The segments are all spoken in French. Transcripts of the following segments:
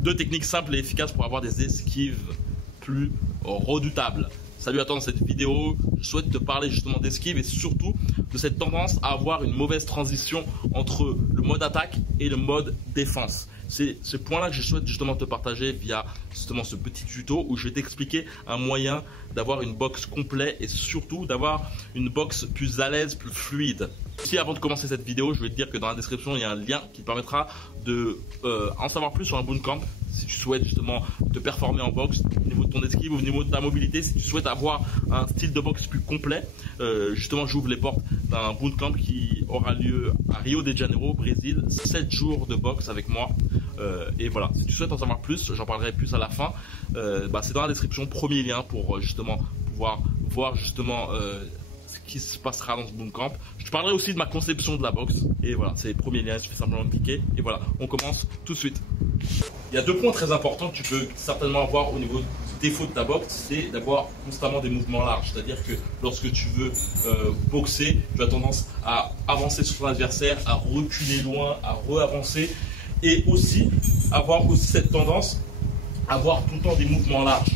Deux techniques simples et efficaces pour avoir des esquives plus redoutables. Salut à toi dans cette vidéo, je souhaite te parler justement d'esquive et surtout de cette tendance à avoir une mauvaise transition entre le mode attaque et le mode défense. C'est ce point-là que je souhaite justement te partager via justement ce petit tuto où je vais t'expliquer un moyen d'avoir une boxe complète et surtout d'avoir une boxe plus à l'aise, plus fluide. Si avant de commencer cette vidéo, je vais te dire que dans la description, il y a un lien qui te permettra de en savoir plus sur un bootcamp. Si tu souhaites justement te performer en boxe au niveau de ton esquive, au niveau de ta mobilité, si tu souhaites avoir un style de boxe plus complet, justement j'ouvre les portes d'un bootcamp qui aura lieu à Rio de Janeiro, Brésil, 7 jours de boxe avec moi. Et voilà, si tu souhaites en savoir plus, j'en parlerai plus à la fin. C'est dans la description, premier lien pour justement pouvoir voir justement ce qui se passera dans ce bootcamp. Je te parlerai aussi de ma conception de la boxe. Et voilà, c'est le premier lien, il suffit simplement de cliquer. Et voilà, on commence tout de suite. Il y a deux points très importants que tu peux certainement avoir au niveau du défaut de ta boxe, c'est d'avoir constamment des mouvements larges. C'est-à-dire que lorsque tu veux boxer, tu as tendance à avancer sur ton adversaire, à reculer loin, à re-avancer. Et aussi avoir cette tendance à avoir tout le temps des mouvements larges.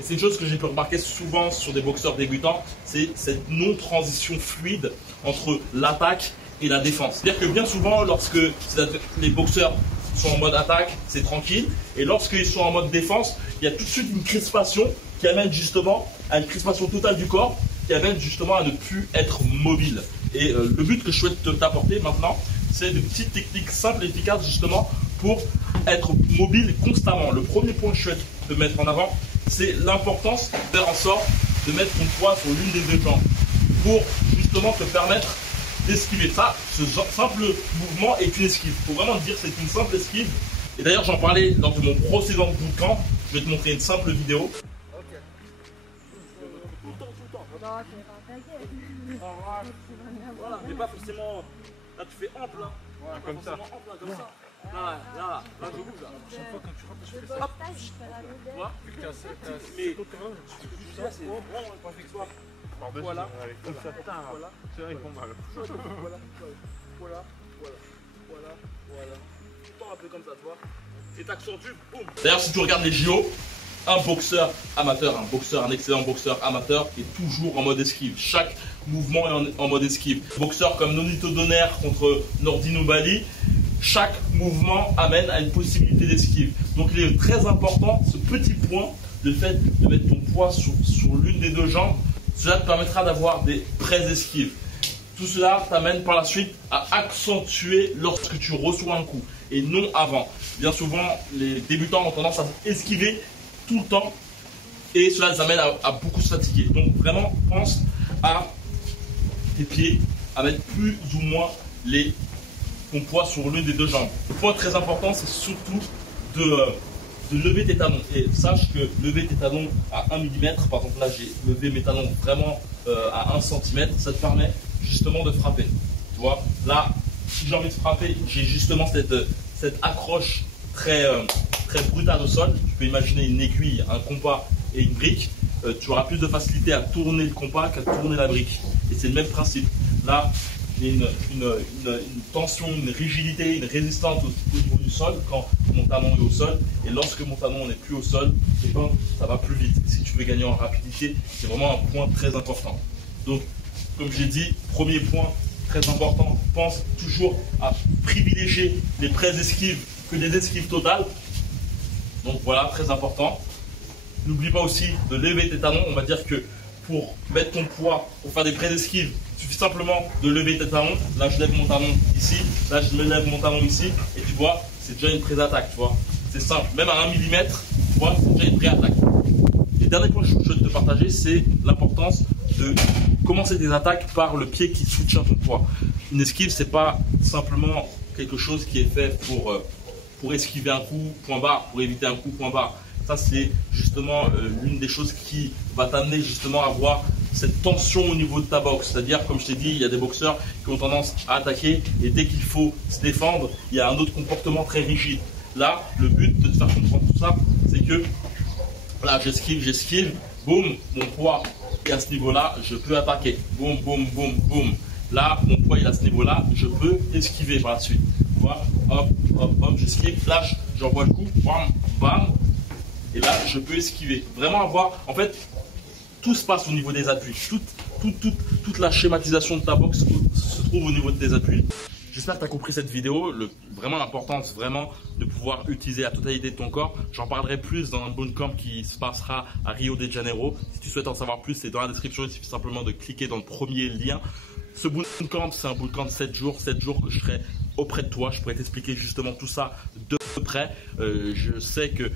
Et c'est une chose que j'ai pu remarquer souvent sur des boxeurs débutants, c'est cette non-transition fluide entre l'attaque et la défense. C'est-à-dire que bien souvent, lorsque les boxeurs sont en mode attaque, c'est tranquille. Et lorsqu'ils sont en mode défense, il y a tout de suite une crispation qui amène justement à une crispation totale du corps, qui amène justement à ne plus être mobile. Et le but que je souhaite t'apporter maintenant, c'est de petites techniques simples et efficaces justement pour être mobile constamment. Le premier point que je souhaite te mettre en avant, c'est l'importance de faire en sorte de mettre ton poids sur l'une des deux jambes pour justement te permettre d'esquiver. Ça, ce simple mouvement est une esquive. Il faut vraiment te dire que c'est une simple esquive. Et d'ailleurs, j'en parlais lors de mon précédent bootcamp. Je vais te montrer une simple vidéo. Ok. Tout le temps. Non, c'est pas Voilà, mais pas forcément. Là, tu fais ample, hein. Ouais, comme ça. Ample, hein, comme ça. Là, je bouge, là. Chaque fois quand tu rentres, je fais ça. Hop. je fais la Tu vois? Vu que t'as assez Mais- tôt quand même, je fais juste Ça, c'est vraiment pas fixe. Par-dessus, Voilà. allez, comme ça. Putain, Voilà. c'est vrai, ils font mal. Voilà. Tout le temps un peu comme ça, tu vois. Et t'accentues, boum. D'ailleurs, si tu regardes les JO, un boxeur amateur, un excellent boxeur amateur est toujours en mode esquive. Chaque mouvement est en mode esquive. Boxeur comme Nonito Donaire contre Nordine Oubaali, chaque mouvement amène à une possibilité d'esquive. Donc il est très important, ce petit point, le fait de mettre ton poids sur l'une des deux jambes, cela te permettra d'avoir des prises esquives. Tout cela t'amène par la suite à accentuer lorsque tu reçois un coup et non avant. Bien souvent, les débutants ont tendance à esquiver tout le temps et cela les amène à beaucoup se fatiguer. Donc vraiment, pense à tes pieds, à mettre plus ou moins ton poids sur l'une des deux jambes. Le point très important, c'est surtout de lever tes talons. Et sache que lever tes talons à 1 mm, par exemple là j'ai levé mes talons vraiment à 1 cm, ça te permet justement de frapper. Tu vois, là, si j'ai envie de frapper, j'ai justement cette accroche très brutale au sol. Tu peux imaginer une aiguille, un compas et une brique. Tu auras plus de facilité à tourner le compas qu'à tourner la brique. Et c'est le même principe. Là, j'ai une tension, une rigidité, une résistance au niveau du sol quand mon talon est au sol. Et lorsque mon talon n'est plus au sol, eh ben, ça va plus vite. Si tu veux gagner en rapidité, c'est vraiment un point très important. Donc, comme j'ai dit, premier point très important, pense toujours à privilégier les prises esquives que des esquives totales. Donc voilà, très important. N'oublie pas aussi de lever tes talons. On va dire que pour mettre ton poids, pour faire des prises esquives, il suffit simplement de lever tes talons. Là, je lève mon talon ici. Là, je me lève mon talon ici. Et tu vois, c'est déjà une prise d'attaque, tu vois. C'est simple. Même à 1 mm, tu vois, c'est déjà une prise d'attaque. Et le dernier point que je souhaite te partager, c'est l'importance de commencer des attaques par le pied qui soutient ton poids. Une esquive, c'est pas simplement quelque chose qui est fait pour esquiver un coup, point barre, pour éviter un coup, point barre. Ça, c'est justement l'une des choses qui va t'amener justement à avoir cette tension au niveau de ta boxe. C'est-à-dire, comme je t'ai dit, il y a des boxeurs qui ont tendance à attaquer et dès qu'il faut se défendre, il y a un autre comportement très rigide. Là, le but de te faire comprendre tout ça, c'est que là, j'esquive, boum, mon poids est à ce niveau-là, je peux attaquer. Boum, boum, boum, boum. Là, mon poids est à ce niveau-là, je peux esquiver par la suite. Tu vois, hop, hop, hop, j'esquive. Là, j'envoie le coup, bam, bam, et là je peux esquiver. Vraiment avoir, en fait, tout se passe au niveau des appuis. Toute la schématisation de ta boxe se trouve au niveau de tes appuis. J'espère que tu as compris cette vidéo, vraiment l'importance vraiment de pouvoir utiliser la totalité de ton corps. J'en parlerai plus dans un bootcamp qui se passera à Rio de Janeiro. Si tu souhaites en savoir plus, c'est dans la description, il suffit simplement de cliquer dans le premier lien. Ce bootcamp, c'est un bootcamp de 7 jours que je serai auprès de toi. Je pourrais t'expliquer justement tout ça de près. Je sais que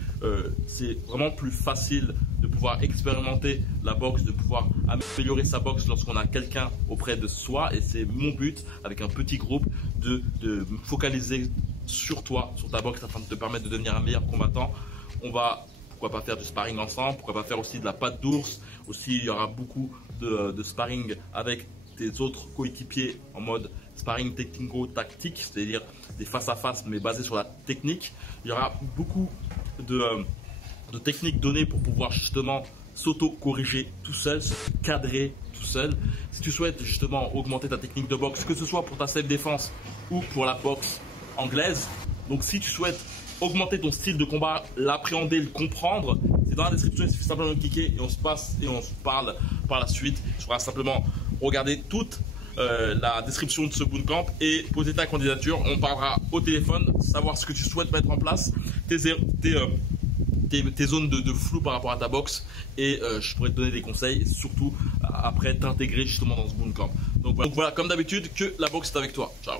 c'est vraiment plus facile de pouvoir expérimenter la boxe, de pouvoir améliorer sa boxe lorsqu'on a quelqu'un auprès de soi. Et c'est mon but, avec un petit groupe, de me focaliser sur toi, sur ta boxe, afin de te permettre de devenir un meilleur combattant. On va, pourquoi pas, faire du sparring ensemble, pourquoi pas faire aussi de la patte d'ours. Aussi, il y aura beaucoup de sparring avec tes autres coéquipiers en mode sparring technico-tactique, c'est-à-dire des face-à-face mais basés sur la technique. Il y aura beaucoup de techniques données pour pouvoir justement s'auto-corriger tout seul, se cadrer tout seul. Si tu souhaites justement augmenter ta technique de boxe, que ce soit pour ta self-défense ou pour la boxe anglaise, donc si tu souhaites augmenter ton style de combat, l'appréhender, le comprendre, c'est dans la description, il suffit simplement de cliquer et on se passe et on se parle par la suite. Je ferai simplement regarder toute la description de ce bootcamp et poser ta candidature. On parlera au téléphone, savoir ce que tu souhaites mettre en place, tes zones de flou par rapport à ta boxe, et je pourrais te donner des conseils et surtout après t'intégrer justement dans ce bootcamp. Donc voilà, comme d'habitude, que la boxe est avec toi. Ciao.